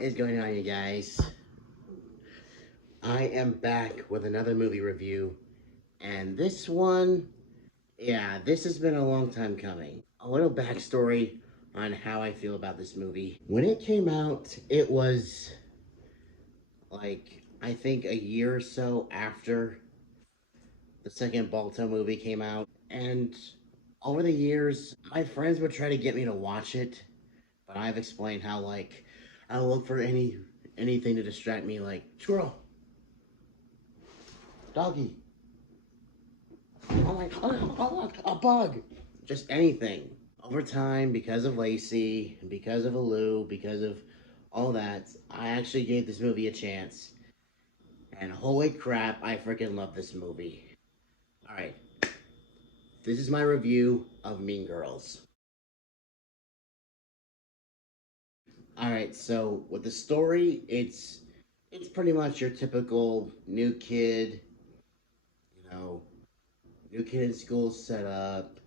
What is going on, you guys? I am back with another movie review, and this one, yeah, this has been a long time coming. A little backstory on how I feel about this movie. When it came out, it was like, I think a year or so after the second Balto movie came out, and over the years, my friends would try to get me to watch it, but I've explained how, like, I look for anything to distract me, like, squirrel, doggy, oh my, oh look, a bug, just anything. Over time, because of Lacey, because of Alou, because of all that, I actually gave this movie a chance. And holy crap, I freaking love this movie. Alright, this is my review of Mean Girls. Alright, so with the story, it's pretty much your typical new kid, you know, new kid in school setup.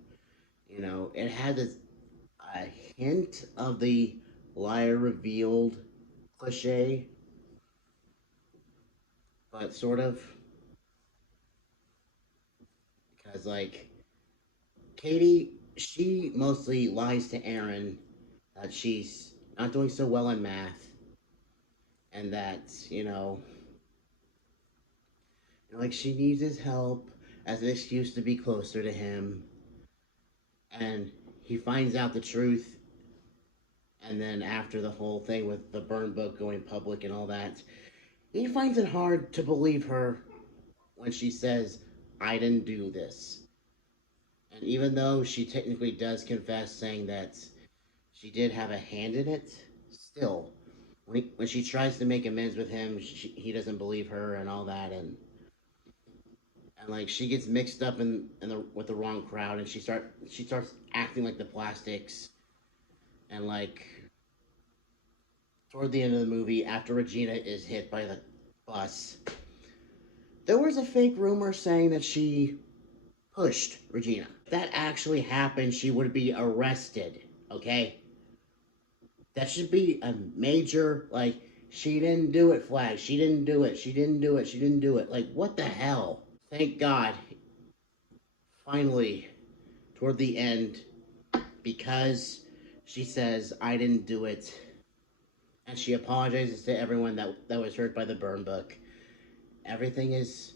You know, it had a hint of the liar revealed cliche, but sort of, because like Katie, she mostly lies to Aaron that she's not doing so well in math, and that like she needs his help as an excuse to be closer to him, and he finds out the truth. And then after the whole thing with the burn book going public and all that, he finds it hard to believe her when she says, I didn't do this. And even though she technically does confess, saying that she did have a hand in it, still, when she tries to make amends with him, he doesn't believe her and all that. And like she gets mixed up with the wrong crowd, and she starts acting like the Plastics. And like toward the end of the movie, after Regina is hit by the bus, there was a fake rumor saying that she pushed Regina. If that actually happened, she would be arrested, okay? That should be a major, like, she didn't do it flag. She didn't do it. She didn't do it. She didn't do it. Like, what the hell? Thank God, finally, toward the end, because she says, I didn't do it, and she apologizes to everyone that was hurt by the burn book. Everything is,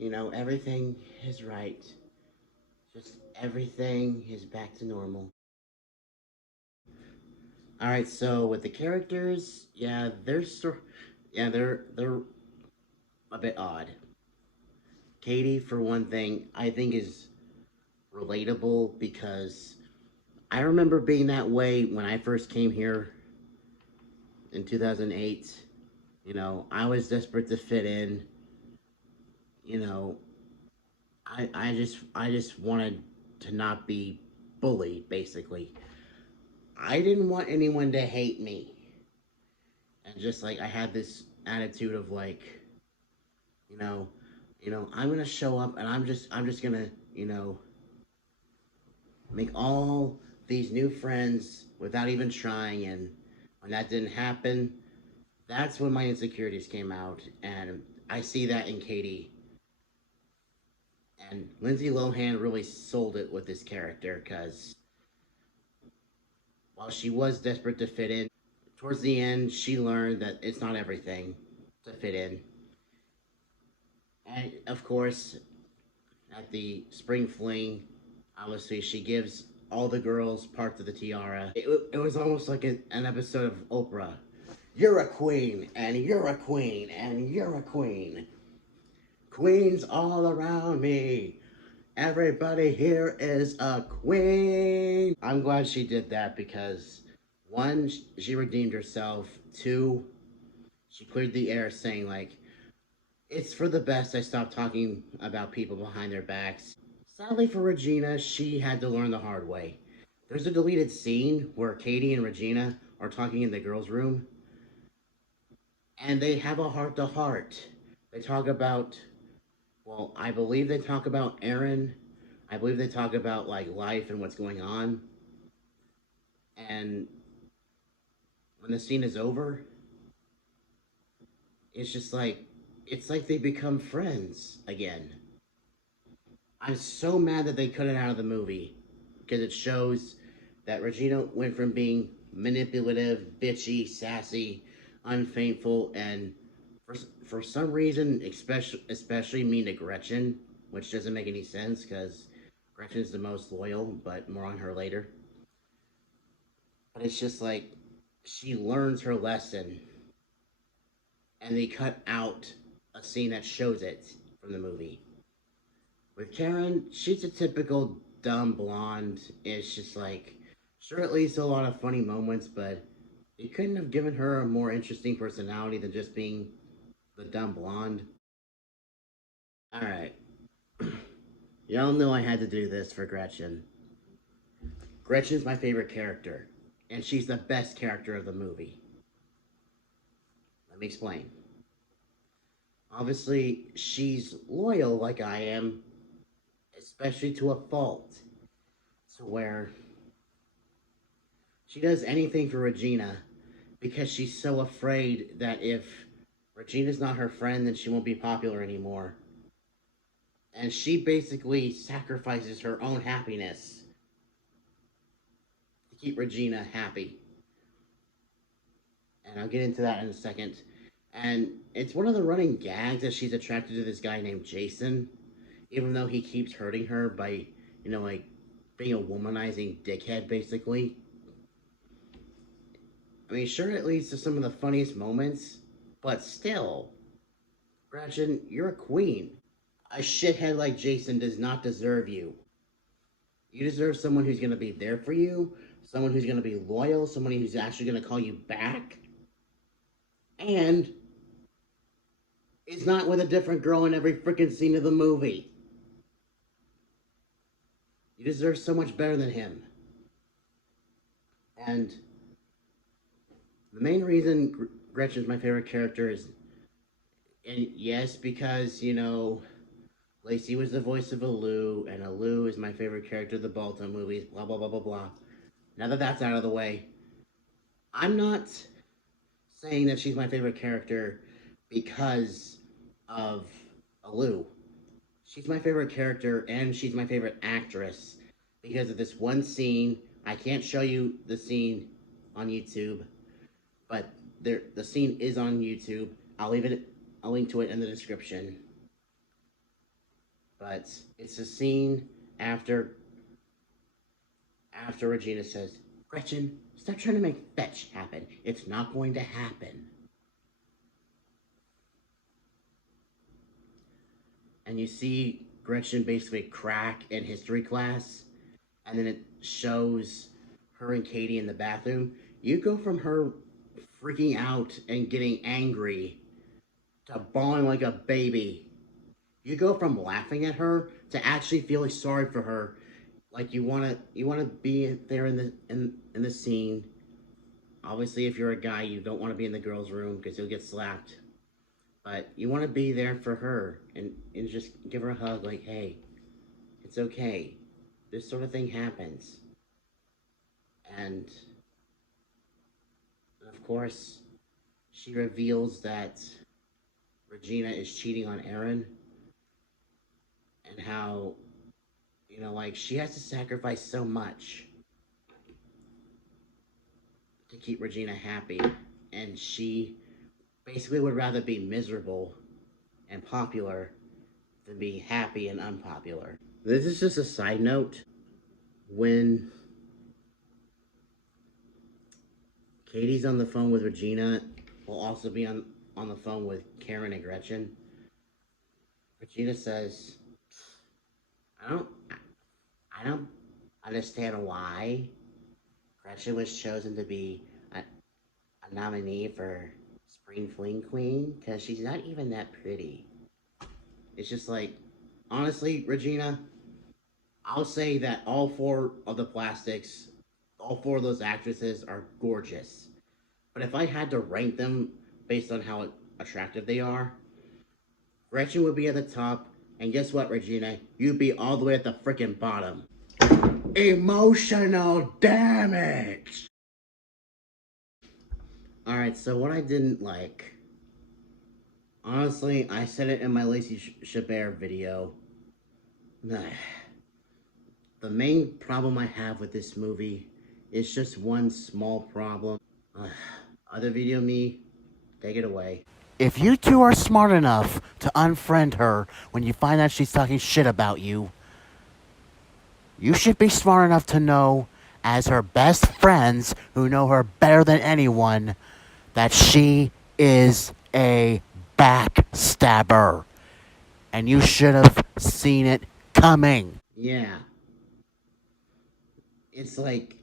everything is right. Just everything is back to normal. All right, so with the characters, yeah, they're a bit odd. Katie, for one thing, I think is relatable because I remember being that way when I first came here in 2008. I was desperate to fit in. You know, I just wanted to not be bullied, basically. I didn't want anyone to hate me. And just like I had this attitude of like, you know, I'm gonna show up and I'm just gonna, make all these new friends without even trying. And when that didn't happen, that's when my insecurities came out. And I see that in Katie. And Lindsay Lohan really sold it with this character because while she was desperate to fit in, towards the end, she learned that it's not everything to fit in. And of course, at the spring fling, obviously, she gives all the girls parts of the tiara. It was almost like an episode of Oprah. You're a queen, and you're a queen, and you're a queen. Queens all around me. Everybody here is a queen. I'm glad she did that because, one, she redeemed herself. Two, she cleared the air saying, like, it's for the best I stopped talking about people behind their backs. Sadly for Regina, she had to learn the hard way. There's a deleted scene where Katie and Regina are talking in the girls' room, and they have a heart to heart. They talk about, well, I believe they talk about Aaron. I believe they talk about like life and what's going on. And when the scene is over, it's just like, it's like they become friends again. I'm so mad that they cut it out of the movie because it shows that Regina went from being manipulative, bitchy, sassy, unfaithful, and for, for some reason, especially mean to Gretchen, which doesn't make any sense because Gretchen's the most loyal, but more on her later. But it's just like she learns her lesson, and they cut out a scene that shows it from the movie. With Karen, she's a typical dumb blonde. It's just like, sure, at least a lot of funny moments, but you couldn't have given her a more interesting personality than just being the dumb blonde. Alright. Y'all know I had to do this for Gretchen. Gretchen's my favorite character, and she's the best character of the movie. Let me explain. Obviously, she's loyal like I am, especially to a fault, to where she does anything for Regina because she's so afraid that if Regina's not her friend, then she won't be popular anymore. And she basically sacrifices her own happiness to keep Regina happy. And I'll get into that in a second. And it's one of the running gags that she's attracted to this guy named Jason, even though he keeps hurting her by, like being a womanizing dickhead, basically. I mean, sure, it leads to some of the funniest moments, but still, Gretchen, you're a queen. A shithead like Jason does not deserve you. You deserve someone who's going to be there for you, someone who's going to be loyal, someone who's actually going to call you back, and is not with a different girl in every freaking scene of the movie. You deserve so much better than him. And the main reason Gretchen's my favorite character is, and yes, because, Lacey was the voice of Alu, and Alu is my favorite character of the Balto movies, blah, blah, blah, blah, blah. Now that that's out of the way, I'm not saying that she's my favorite character because of Alu. She's my favorite character, and she's my favorite actress because of this one scene. I can't show you the scene on YouTube, but the scene is on YouTube. I'll link to it in the description. But it's a scene after Regina says, "Gretchen, stop trying to make fetch happen. It's not going to happen." And you see Gretchen basically crack in history class, and then it shows her and Katie in the bathroom. You go from her freaking out and getting angry to bawling like a baby. You go from laughing at her to actually feeling sorry for her, like you wanna be there in the scene. Obviously, if you're a guy, you don't want to be in the girls' room because you'll get slapped. But you want to be there for her and just give her a hug, like, hey, it's okay. This sort of thing happens. And of course, she reveals that Regina is cheating on Aaron, and how, she has to sacrifice so much to keep Regina happy, and she basically would rather be miserable and popular than be happy and unpopular. This is just a side note. When Katie's on the phone with Regina, will also be on the phone with Karen and Gretchen. Regina says, I don't understand why Gretchen was chosen to be a nominee for Spring Fling Queen, because she's not even that pretty. It's just like, honestly, Regina, I'll say that all four of the plastics, all four of those actresses are gorgeous. But if I had to rank them based on how attractive they are, Gretchen would be at the top, and guess what, Regina? You'd be all the way at the freaking bottom. Emotional damage! Alright, so what I didn't like Honestly, I said it in my Lacey Chabert video. The main problem I have with this movie is just one small problem. Other video me, take it away. If you two are smart enough to unfriend her when you find out she's talking shit about you, you should be smart enough to know, as her best friends who know her better than anyone, that she is a backstabber. And you should have seen it coming. Yeah. It's like,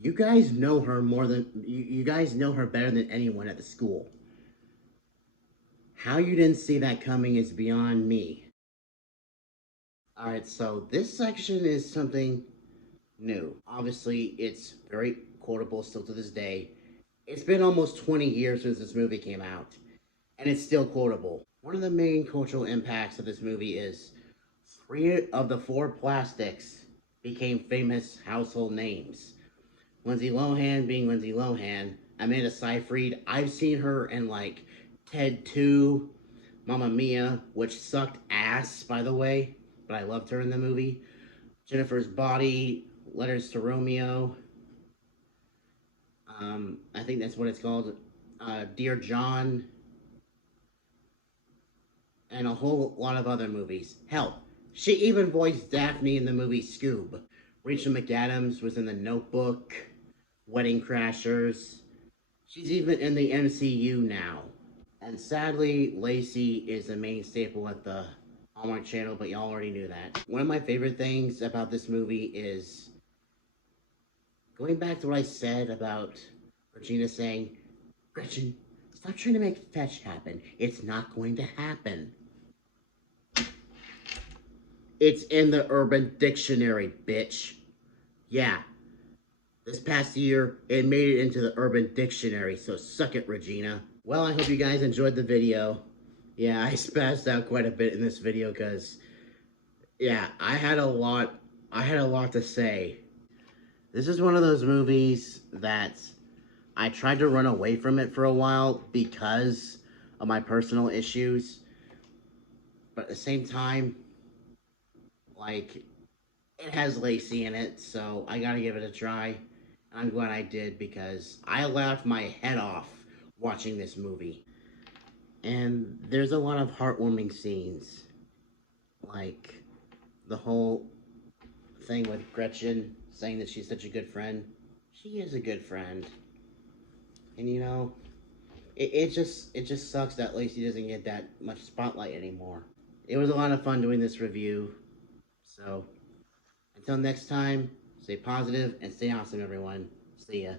you guys know her more than, you guys know her better than anyone at the school. How you didn't see that coming is beyond me. Alright, so this section is something new. Obviously, it's very quotable still to this day. It's been almost 20 years since this movie came out, and it's still quotable. One of the main cultural impacts of this movie is 3 of the 4 plastics became famous household names. Lindsay Lohan being Lindsay Lohan, Amanda Seyfried, I've seen her in like Ted 2, Mamma Mia, which sucked ass, by the way, but I loved her in the movie. Jennifer's Body, Letters to Romeo. I think that's what it's called. Dear John, and a whole lot of other movies. Hell, she even voiced Daphne in the movie Scoob. Rachel McAdams was in The Notebook, Wedding Crashers. She's even in the MCU now. And sadly, Lacey is the main staple at the Hallmark Channel, but y'all already knew that. One of my favorite things about this movie is going back to what I said about Regina saying, Gretchen, stop trying to make fetch happen. It's not going to happen. It's in the Urban Dictionary, bitch. Yeah. This past year, it made it into the Urban Dictionary, so suck it, Regina. Well, I hope you guys enjoyed the video. Yeah, I spazzed out quite a bit in this video because, yeah, I had a lot to say. This is one of those movies that I tried to run away from it for a while because of my personal issues. But at the same time, like, it has Lacey in it, so I gotta give it a try. I'm glad I did because I laughed my head off watching this movie. And there's a lot of heartwarming scenes. Like the whole thing with Gretchen saying that she's such a good friend. She is a good friend. And you know, it just sucks that Lacey doesn't get that much spotlight anymore. It was a lot of fun doing this review. So until next time, stay positive and stay awesome, everyone. See ya.